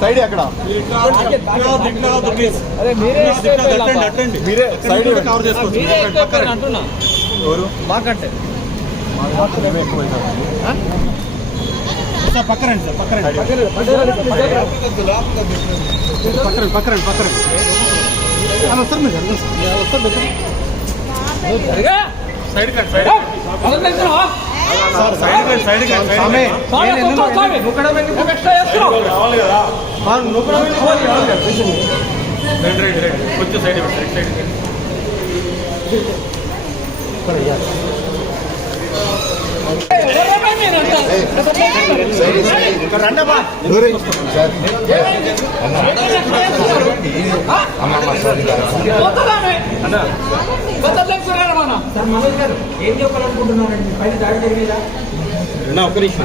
side అక్కడ మీరే side cover చేసుకోవచ్చు అంటున్నా ఎవరు మాకంటే ఎక్కువ సార్ పక్కరండి సార్ పక్కరండి వస్తారు మీరు సైడ్ కట్ సైడ్ కొంచెం సైడ్ ఏం చెప్పాలనుకుంటున్నారండి పైన దాడి జరిగేదా ఒక్క నిమిషం